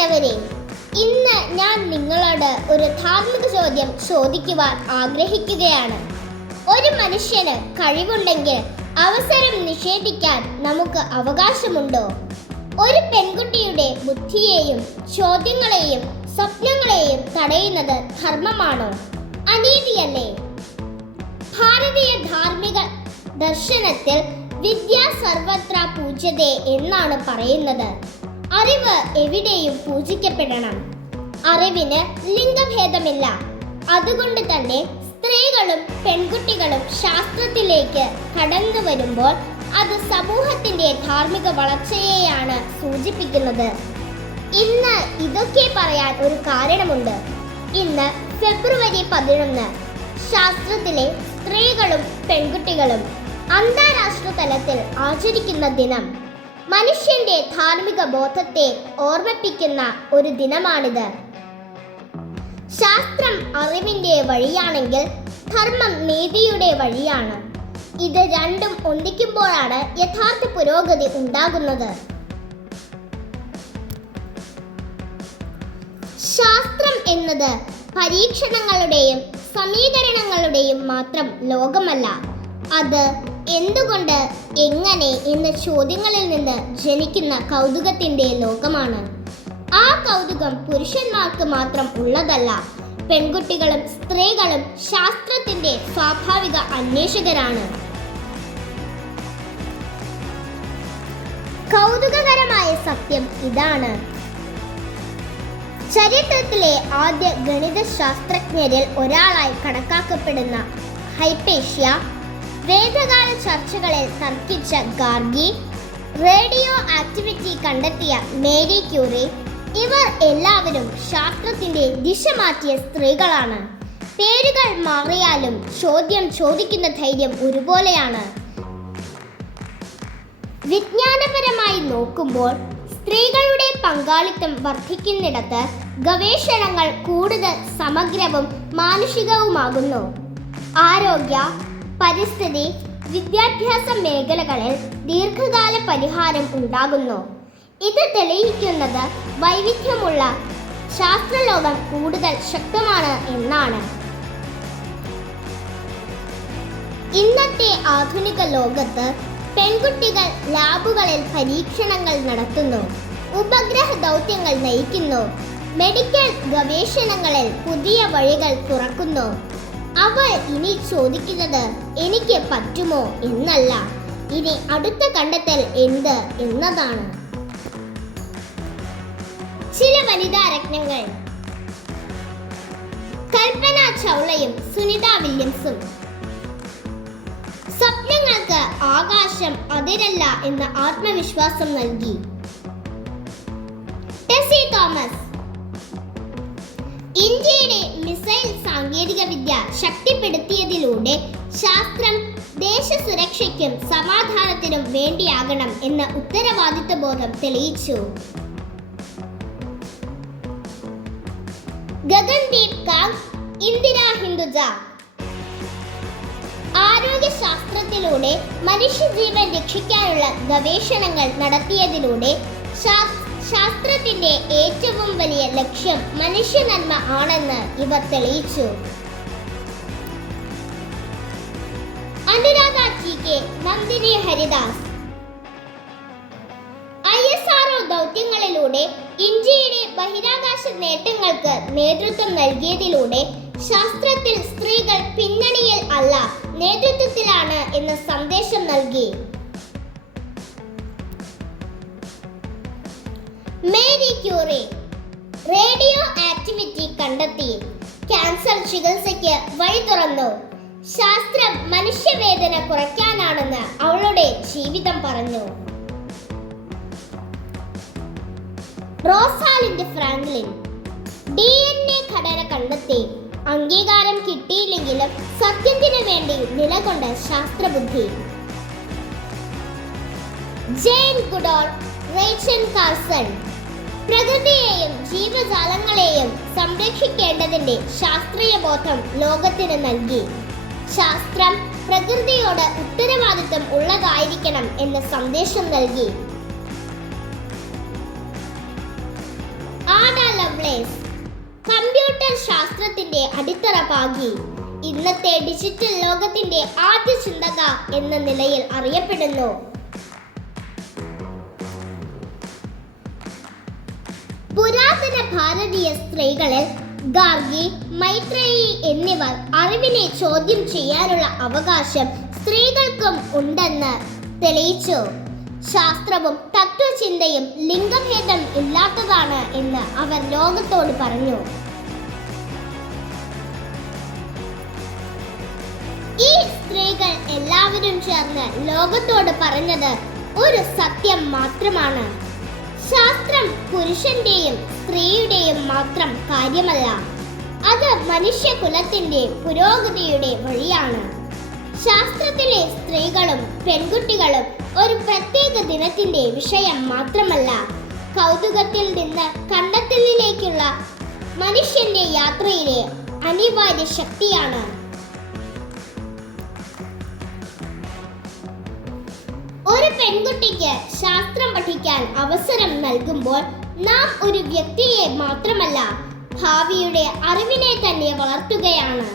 പ്രിയപ്പെട്ടവരെ, ഇന്ന് ഞാൻ നിങ്ങളോട് ഒരു ധാർമ്മിക ചോദ്യം ചോദിക്കുവാൻ ആഗ്രഹിക്കുകയാണ്. ഒരു മനുഷ്യന് കഴിവുണ്ടെങ്കിൽ അവസരം നിഷേധിക്കാൻ നമുക്ക് അവകാശമുണ്ടോ? ഒരു പെൺകുട്ടിയുടെ ബുദ്ധിയെയും ചോദ്യങ്ങളെയും സ്വപ്നങ്ങളെയും തടയുന്നത് ധർമ്മമാണോ? അനീതിയല്ലേ? ഭാരതീയ ധാർമ്മിക ദർശനത്തിൽ വിദ്യ സർവത്ര പൂജ്യതേ എന്നാണ് പറയുന്നത്. അറിവ് എവിടെയും പൂജിക്കപ്പെടണം. അറിവിന് ലിംഗഭേദമില്ല. അതുകൊണ്ട് തന്നെ സ്ത്രീകളും പെൺകുട്ടികളും ശാസ്ത്രത്തിലേക്ക് കടന്നു വരുമ്പോൾ അത് സമൂഹത്തിന്റെ ധാർമ്മിക വളർച്ചയെയാണ് സൂചിപ്പിക്കുന്നത്. ഇന്ന് ഇതൊക്കെ പറയാൻ ഒരു കാരണമുണ്ട്. ഇന്ന് ഫെബ്രുവരി 11 ശാസ്ത്രത്തിലെ സ്ത്രീകളും പെൺകുട്ടികളും അന്താരാഷ്ട്ര തലത്തിൽ ആചരിക്കുന്ന ദിനം. മനുഷ്യന്റെ ധാർമ്മിക ബോധത്തെ ഓർമ്മിപ്പിക്കുന്ന ഒരു ദിനമാണിത്. ശാസ്ത്രം അറിവിന്റെ വഴിയാണെങ്കിൽ ധർമ്മം നീതിയുടെ വഴിയാണ്. ഇത് രണ്ടും ഒന്നിക്കുമ്പോഴാണ് യഥാർത്ഥ പുരോഗതി ഉണ്ടാകുന്നത്. ശാസ്ത്രം എന്നത് പരീക്ഷണങ്ങളുടെയും സമീകരണങ്ങളുടെയും മാത്രം ലോകമല്ല. അത് എന്തുകൊണ്ട്, എങ്ങനെ എന്ന ചോദ്യങ്ങളിൽ നിന്ന് ജനിക്കുന്ന കൗതുകത്തിന്റെ ലോകമാണ്. ആ കൗതുകം പുരുഷന്മാർക്ക് മാത്രം ഉള്ളതല്ല. പെൺകുട്ടികളും സ്ത്രീകളും ശാസ്ത്രത്തിന്റെ സ്വാഭാവിക അന്വേഷകരാണ്. കൗതുകകരമായ സത്യം ഇതാണ്. ചരിത്രത്തിലെ ആദ്യ ഗണിത ശാസ്ത്രജ്ഞരിൽ ഒരാളായി കണക്കാക്കപ്പെടുന്ന ഹൈപ്പേഷ്യ, വേദകാല ചർച്ചകളിൽ തർക്കിച്ച ഗാർഗി, റേഡിയോ ആക്ടിവിറ്റി കണ്ടെത്തിയ മേരി ക്യൂറി, ഇവർ എല്ലാവരും ശാസ്ത്രത്തിന്റെ ദിശ മാറ്റിയ സ്ത്രീകളാണ്. പേരുകൾ മാറിയാലും ചോദ്യം ചോദിക്കുന്ന ധൈര്യം ഒരുപോലെയാണ്. വിജ്ഞാനപരമായി നോക്കുമ്പോൾ സ്ത്രീകളുടെ പങ്കാളിത്തം വർദ്ധിക്കുന്നിടത്ത് ഗവേഷണങ്ങൾ കൂടുതൽ സമഗ്രവും മാനുഷികവുമാകുന്നു. ആരോഗ്യ, പരിസ്ഥിതി, വിദ്യാഭ്യാസ മേഖലകളിൽ ദീർഘകാല പരിഹാരം ഉണ്ടാകുന്നു. ഇത് തെളിയിക്കുന്നത് വൈവിധ്യമുള്ള ശാസ്ത്രലോകം കൂടുതൽ ശക്തമാണ് എന്നാണ്. ഇന്നത്തെ ആധുനിക ലോകത്ത് പെൺകുട്ടികൾ ലാബുകളിൽ പരീക്ഷണങ്ങൾ നടത്തുന്നു, ഉപഗ്രഹ ദൗത്യങ്ങൾ നയിക്കുന്നു, മെഡിക്കൽ ഗവേഷണങ്ങളിൽ പുതിയ വഴികൾ തുറക്കുന്നു. അവൾ ഇനി ചോദിക്കുന്നത് എനിക്ക് പറ്റുമോ എന്നല്ല, ഇനി അടുത്ത കണ്ടെത്തൽ എന്ത് എന്നതാണ്. ചില വനിതാ രത്നങ്ങൾ: കൽപ്പന ചൗളയും സുനിത വില്യംസും. സ്വപ്നങ്ങൾക്ക് ആകാശം അതിരല്ല എന്ന ആത്മവിശ്വാസം നൽകി. ടെസി തോമസ്: ഇന്ത്യയുടെ മിസൈൽ സാങ്കേതിക വിദ്യ ശക്തിപ്പെടുത്തിയതിലൂടെ ശാസ്ത്രം ദേശസുരക്ഷയ്ക്കും സമാധാനത്തിനും വേണ്ടിയാകണം എന്ന ഉത്തരവാദിത്വ ബോധം തെളിയിച്ചു. ഗഗൻദീപ് കാംഗ്, ഇന്ദിര ഹിന്ദുജ: ആരോഗ്യശാസ്ത്രത്തിലൂടെ മനുഷ്യജീവൻ രക്ഷിക്കാനുള്ള ഗവേഷണങ്ങൾ നടത്തിയതിലൂടെ ശാസ്ത്രത്തിന്റെ ഏറ്റവും വലിയ ലക്ഷ്യം മനുഷ്യനന്മ ആണെന്ന് ഇവർ തെളിയിച്ചു. അനുരാധ TK, നന്ദിനി ഹരിദാസ്: ISRO ദൗത്യങ്ങളിലൂടെ ഇന്ത്യയുടെ ബഹിരാകാശ നേട്ടങ്ങൾക്ക് നേതൃത്വം നൽകിയതിലൂടെ ശാസ്ത്രത്തിൽ സ്ത്രീകൾ പിന്നണിയിൽ അല്ല, നേതൃത്വത്തിലാണ് എന്ന സന്ദേശം നൽകി. മേരി ക്യൂറി റേഡിയോ ആക്ടിവിറ്റി കണ്ടെത്തി, ക്യാൻസർ ചികിത്സയ്ക്ക് വഴി തുറന്നു. ശാസ്ത്രം മനുഷ്യവേദന കുറയ്ക്കാനാണെന്ന് അവളുടെ ജീവിതം പറഞ്ഞു. റോസാലിൻഡ് ഫ്രാങ്ക്ലിൻ DNA ഘടന കണ്ടെത്തി, അംഗീകാരം കിട്ടിയില്ലെങ്കിലും സത്യത്തിന് വേണ്ടി നിലകൊണ്ട ശാസ്ത്രബുദ്ധി. ജെയിൻ ഗുഡോൾ, റേച്ചൽ കാർസൺ: പ്രകൃതിയെയും ജീവജാലങ്ങളെയും സംരക്ഷിക്കേണ്ടതിന്റെ ശാസ്ത്രീയ ബോധം ലോകത്തിന് നൽകി. ശാസ്ത്രം പ്രകൃതിയോട് ഉത്തരവാദിത്വം ഉള്ളതായിരിക്കണം എന്ന സന്ദേശം നൽകി. ബ്ലേസ് കമ്പ്യൂട്ടർ ശാസ്ത്രത്തിന്റെ അടിത്തറ പാകി. ഇന്നത്തെ ഡിജിറ്റൽ ലോകത്തിന്റെ ആദ്യ ചിന്തക എന്ന നിലയിൽ അറിയപ്പെടുന്നു. പുരാതന ഭാരതീയ സ്ത്രീകളിൽ ഗാർഗി, മൈത്രേയി എന്നിവർ അറിവിനെ ചോദ്യം ചെയ്യാനുള്ള അവകാശം സ്ത്രീകൾക്കും ഉണ്ടെന്ന് തെളിയിച്ചു. ശാസ്ത്രവും തത്വചിന്തയും ലിംഗഭേദം ഇല്ലാത്തതാണ് എന്ന് അവർ ലോകത്തോട് പറഞ്ഞു. ഈ സ്ത്രീകൾ എല്ലാവരും ചേർന്ന് ലോകത്തോട് പറഞ്ഞത് ഒരു സത്യം മാത്രമാണ്. ശാസ്ത്രം പുരുഷന്റെയും സ്ത്രീയുടെയും മാത്രം കാര്യമല്ല, അത് മനുഷ്യകുലത്തിന്റെ പുരോഗതിയുടെ വഴിയാണ്. ശാസ്ത്രത്തിലെ സ്ത്രീകളും പെൺകുട്ടികളും ഒരു പ്രത്യേക ദിനത്തിന്റെ വിഷയം മാത്രമല്ല, കൗതുകത്തിൽ നിന്ന് കണ്ടെത്തലിലേക്കുള്ള മനുഷ്യന്റെ യാത്രയിലെ അനിവാര്യ ശക്തിയാണ്. ഒരു പെൺകുട്ടിക്ക് ശാസ്ത്രം പഠിക്കാൻ അവസരം നൽകുമ്പോൾ നാം ഒരു വ്യക്തിയെ മാത്രമല്ല, ഭാവിയുടെ അറിവിനെ തന്നെ വളർത്തുകയാണ്.